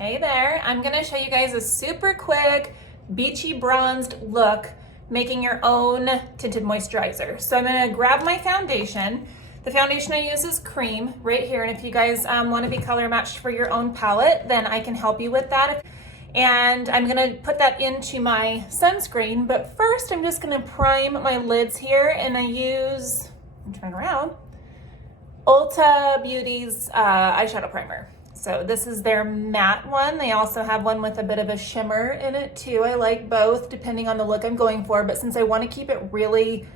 Hey there, I'm gonna show you guys a super quick beachy bronzed look making your own tinted moisturizer. So I'm gonna grab my foundation. The foundation I use is cream right here, and if you guys want to be color matched for your own palette, then I can help you with that. And I'm gonna put that into my sunscreen, but first I'm just gonna prime my lids here, and I use, turn around, Ulta Beauty's eyeshadow primer. So this is their matte one. They also have one with a bit of a shimmer in it too. I like both depending on the look I'm going for, but since I want to keep it really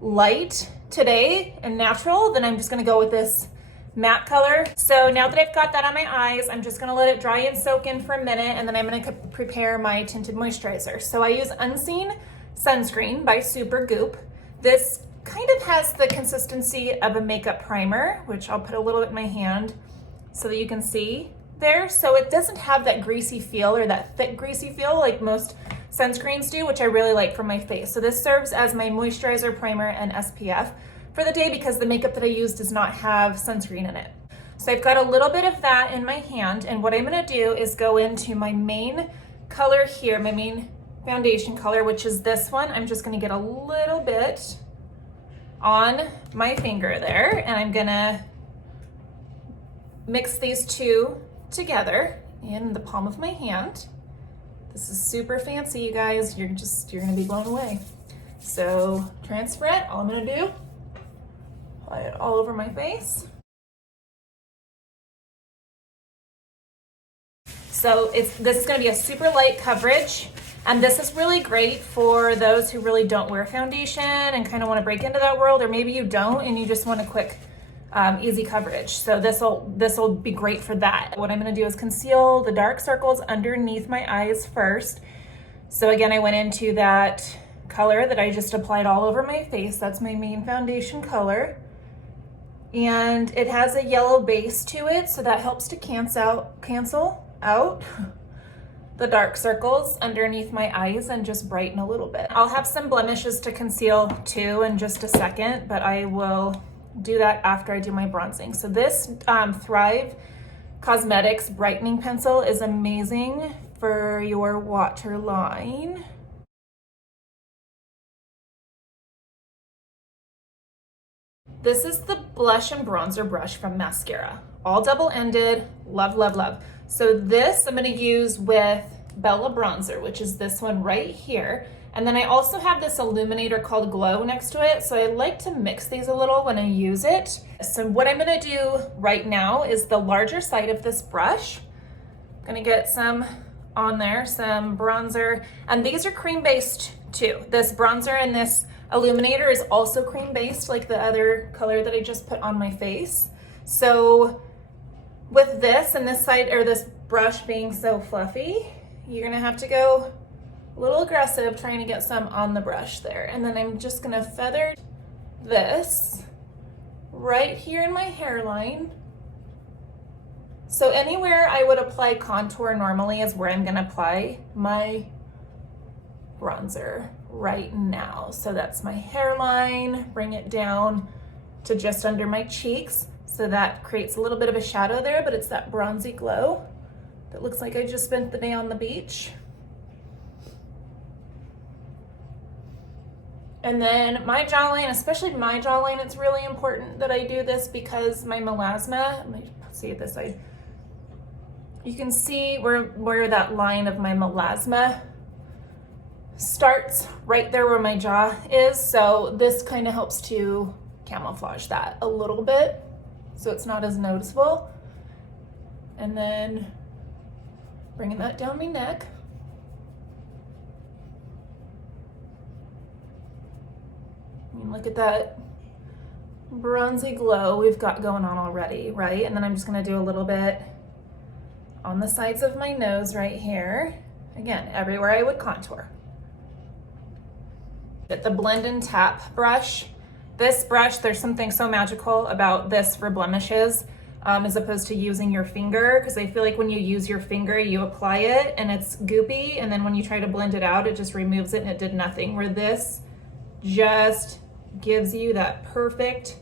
light today and natural, then I'm just gonna go with this matte color. So now that I've got that on my eyes, I'm just gonna let it dry and soak in for a minute, and then I'm gonna prepare my tinted moisturizer. So I use Unseen Sunscreen by Supergoop. This kind of has the consistency of a makeup primer, which I'll put a little bit in my hand so that you can see there. So it doesn't have that greasy feel or that thick greasy feel like most sunscreens do, which I really like for my face. So this serves as my moisturizer, primer, and SPF for the day because the makeup that I use does not have sunscreen in it. So I've got a little bit of that in my hand, and what I'm gonna do is go into my main color here, my main foundation color, which is this one. I'm just gonna get a little bit on my finger there, and I'm gonna mix these two together in the palm of my hand. This is super fancy, you guys. You're gonna be blown away. So transfer it. All I'm gonna do, apply it all over my face. So this is gonna be a super light coverage, and this is really great for those who really don't wear foundation and kind of want to break into that world, or maybe you don't and you just want a quick easy coverage. So this will be great for that. What I'm going to do is conceal the dark circles underneath my eyes first. So again, I went into that color that I just applied all over my face. That's my main foundation color, and it has a yellow base to it, so that helps to cancel out the dark circles underneath my eyes and just brighten a little bit. I'll have some blemishes to conceal too in just a second, but I will do that after I do my bronzing. So this Thrive Cosmetics brightening pencil is amazing for your waterline. This is the blush and bronzer brush from Mascara. All double-ended, love, love, love. So this I'm gonna use with Bella Bronzer, which is this one right here. And then I also have this illuminator called Glow next to it. So I like to mix these a little when I use it. So what I'm gonna do right now is the larger side of this brush. I'm gonna get some on there, some bronzer. And these are cream-based too. This bronzer and this illuminator is also cream-based, like the other color that I just put on my face. So with this and this side, or this brush being so fluffy, you're gonna have to go a little aggressive trying to get some on the brush there. And then I'm just gonna feather this right here in my hairline. So anywhere I would apply contour normally is where I'm gonna apply my bronzer right now. So that's my hairline, bring it down to just under my cheeks. So that creates a little bit of a shadow there, but it's that bronzy glow that looks like I just spent the day on the beach. And then my jawline, especially my jawline, it's really important that I do this because my melasma, let me see it this side. You can see where that line of my melasma starts right there where my jaw is. So this kind of helps to camouflage that a little bit so it's not as noticeable. And then bringing that down my neck. And look at that bronzy glow we've got going on already, right? And then I'm just gonna do a little bit on the sides of my nose right here. Again, everywhere I would contour. Get the Blend and Tap brush. This brush, there's something so magical about this for blemishes as opposed to using your finger, because I feel like when you use your finger, you apply it and it's goopy, and then when you try to blend it out, it just removes it and it did nothing. Where this just gives you that perfect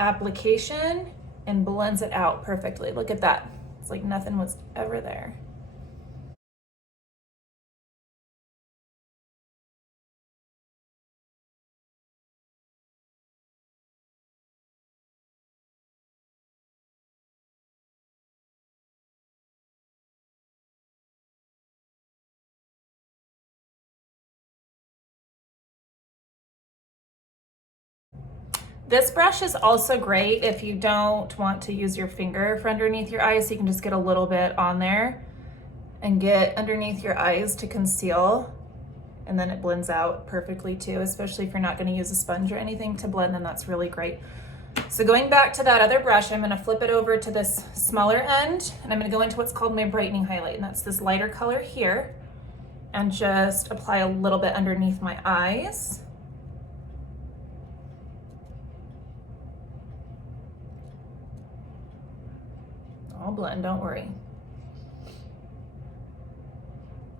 application and blends it out perfectly. Look at that. It's like nothing was ever there. This brush is also great if you don't want to use your finger for underneath your eyes, so you can just get a little bit on there and get underneath your eyes to conceal, and then it blends out perfectly too, especially if you're not going to use a sponge or anything to blend, then that's really great. So going back to that other brush, I'm going to flip it over to this smaller end, and I'm going to go into what's called my brightening highlight, and that's this lighter color here, and just apply a little bit underneath my eyes. I'll blend, don't worry.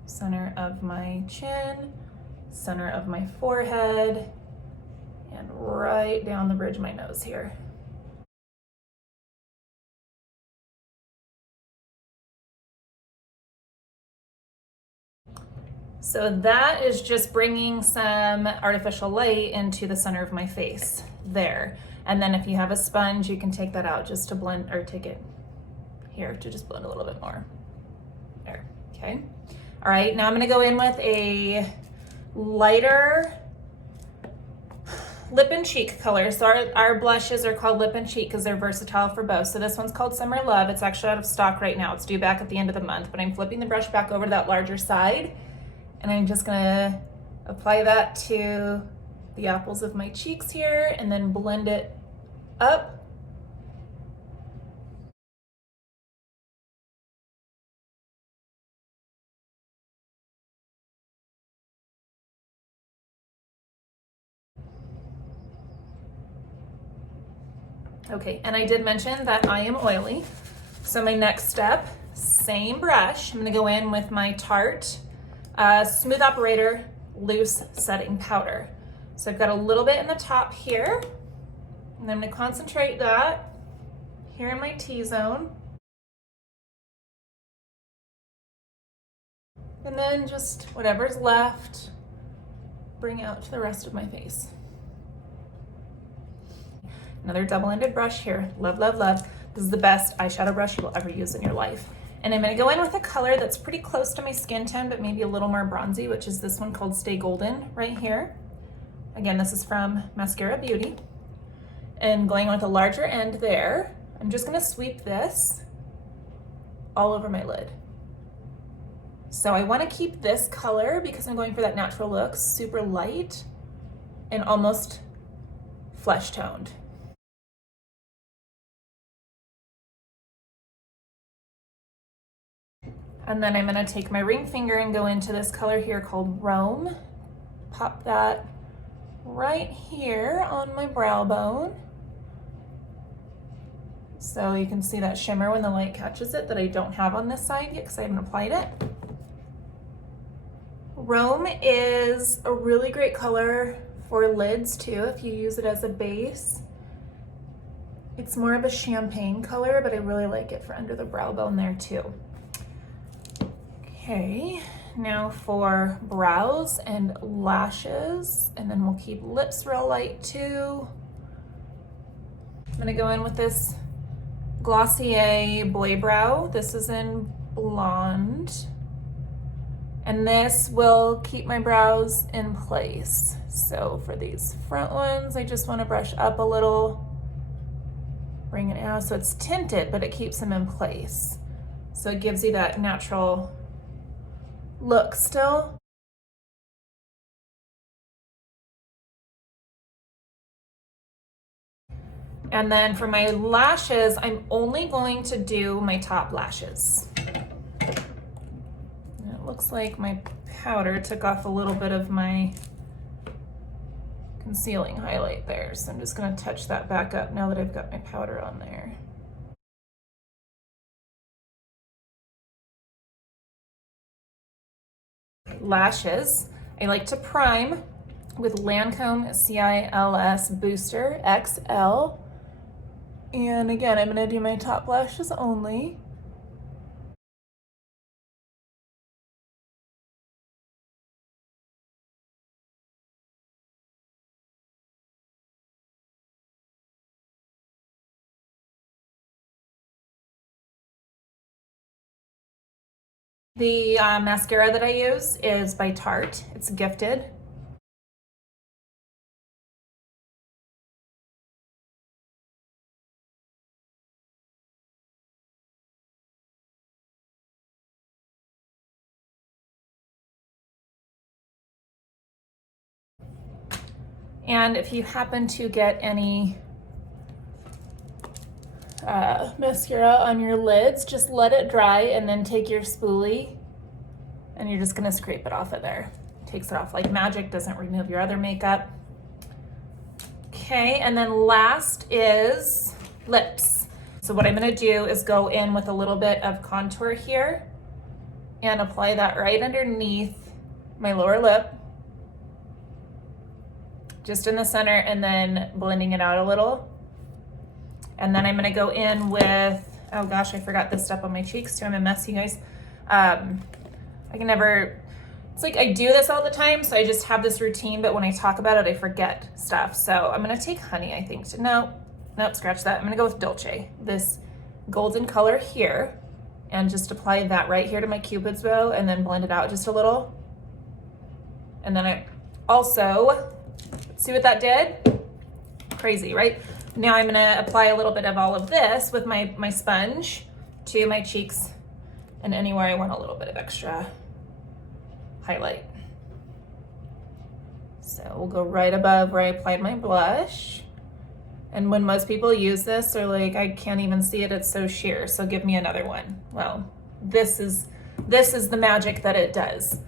Center of my chin, center of my forehead, and right down the bridge of my nose here. So that is just bringing some artificial light into the center of my face there. And then if you have a sponge, you can take that out just to blend, or take it here to just blend a little bit more. There, okay. All right, now I'm gonna go in with a lighter lip and cheek color. So our blushes are called lip and cheek because they're versatile for both. So this one's called Summer Love. It's actually out of stock right now. It's due back at the end of the month, but I'm flipping the brush back over to that larger side, and I'm just gonna apply that to the apples of my cheeks here and then blend it up. Okay, and I did mention that I am oily. So my next step, same brush, I'm gonna go in with my Tarte Smooth Operator Loose Setting Powder. So I've got a little bit in the top here, and I'm gonna concentrate that here in my T-zone. And then just whatever's left, bring out to the rest of my face. Another double-ended brush here. Love, love, love. This is the best eyeshadow brush you'll ever use in your life. And I'm gonna go in with a color that's pretty close to my skin tone, but maybe a little more bronzy, which is this one called Stay Golden right here. Again, this is from Mascara Beauty. And going with a larger end there, I'm just gonna sweep this all over my lid. So I wanna keep this color because I'm going for that natural look, super light and almost flesh toned. And then I'm gonna take my ring finger and go into this color here called Rome. Pop that right here on my brow bone. So you can see that shimmer when the light catches it that I don't have on this side yet because I haven't applied it. Rome is a really great color for lids too if you use it as a base. It's more of a champagne color, but I really like it for under the brow bone there too. Okay, now for brows and lashes, and then we'll keep lips real light too. I'm gonna go in with this Glossier Boy Brow. This is in Blonde. And this will keep my brows in place. So for these front ones, I just wanna brush up a little, bring it out. So it's tinted, but it keeps them in place. So it gives you that natural look still. And then for my lashes, I'm only going to do my top lashes. And it looks like my powder took off a little bit of my concealing highlight there. So I'm just gonna touch that back up now that I've got my powder on there. Lashes, I like to prime with Lancome CILS Booster XL. And again, I'm gonna do my top lashes only. The mascara that I use is by Tarte. It's Gifted. And if you happen to get any mascara on your lids, just let it dry and then take your spoolie and you're just gonna scrape it off of there. Takes it off like magic, doesn't remove your other makeup. Okay, and then last is lips. So what I'm gonna do is go in with a little bit of contour here and apply that right underneath my lower lip, just in the center, and then blending it out a little. And then I'm gonna go in with, oh gosh, I forgot this stuff on my cheeks too. I'm a mess, you guys. I can never, it's like I do this all the time, so I just have this routine, but when I talk about it, I forget stuff. So I'm gonna take honey, I think. Nope, scratch that. I'm gonna go with Dolce, this golden color here, and just apply that right here to my Cupid's bow and then blend it out just a little. And then I also, see what that did? Crazy, right? Now I'm gonna apply a little bit of all of this with my sponge to my cheeks and anywhere I want a little bit of extra highlight. So we'll go right above where I applied my blush. And when most people use this, they're like, I can't even see it, it's so sheer, so give me another one. Well, this is the magic that it does,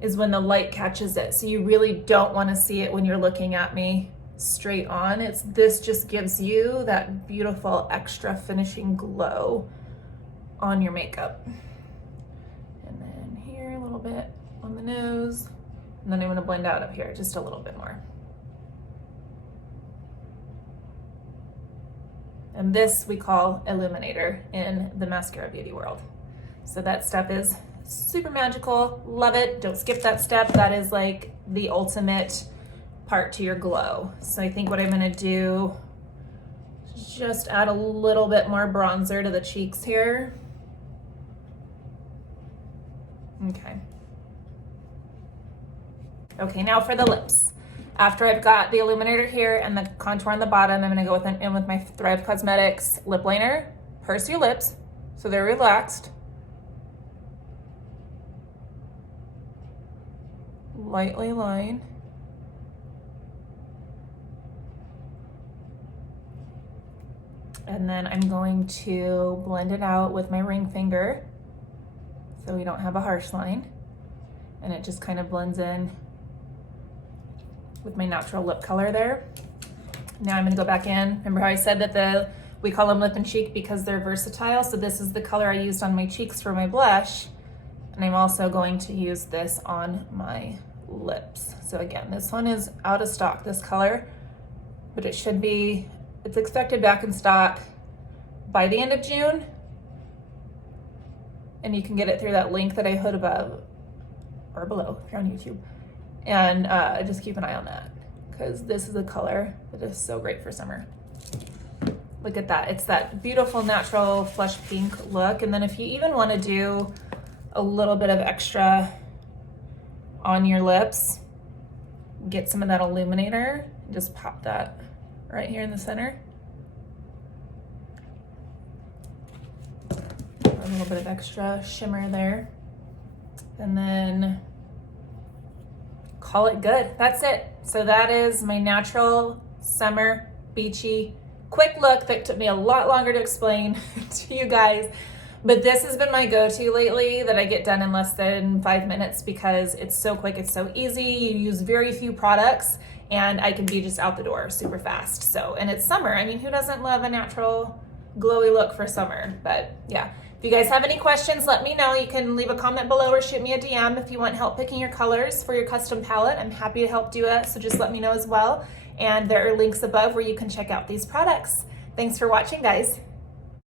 is when the light catches it. So you really don't wanna see it when you're looking at me straight on. This just gives you that beautiful extra finishing glow on your makeup. And then here a little bit on the nose, and then I'm gonna blend out up here just a little bit more. And this we call illuminator in the mascara beauty world. So that step is super magical, love it. Don't skip that step. That is like the ultimate part to your glow. So I think what I'm gonna do is just add a little bit more bronzer to the cheeks here. Okay, now for the lips. After I've got the illuminator here and the contour on the bottom, I'm gonna go in with my Thrive Cosmetics lip liner. Purse your lips so they're relaxed. Lightly line. And then I'm going to blend it out with my ring finger so we don't have a harsh line. And it just kind of blends in with my natural lip color there. Now I'm gonna go back in. Remember how I said that we call them lip and cheek because they're versatile? So this is the color I used on my cheeks for my blush. And I'm also going to use this on my lips. So again, this one is out of stock, this color, but it's expected back in stock by the end of June. And you can get it through that link that I put above or below if you're on YouTube. And just keep an eye on that because this is a color that is so great for summer. Look at that. It's that beautiful natural flush pink look. And then if you even want to do a little bit of extra on your lips, get some of that illuminator, just pop that right here in the center. A little bit of extra shimmer there. And then call it good. That's it. So that is my natural summer beachy quick look that took me a lot longer to explain to you guys. But this has been my go-to lately that I get done in less than 5 minutes because it's so quick, it's so easy. You use very few products and I can be just out the door super fast. So, and it's summer. I mean, who doesn't love a natural glowy look for summer? But yeah, if you guys have any questions, let me know. You can leave a comment below or shoot me a DM if you want help picking your colors for your custom palette. I'm happy to help do it, so just let me know as well. And there are links above where you can check out these products. Thanks for watching, guys.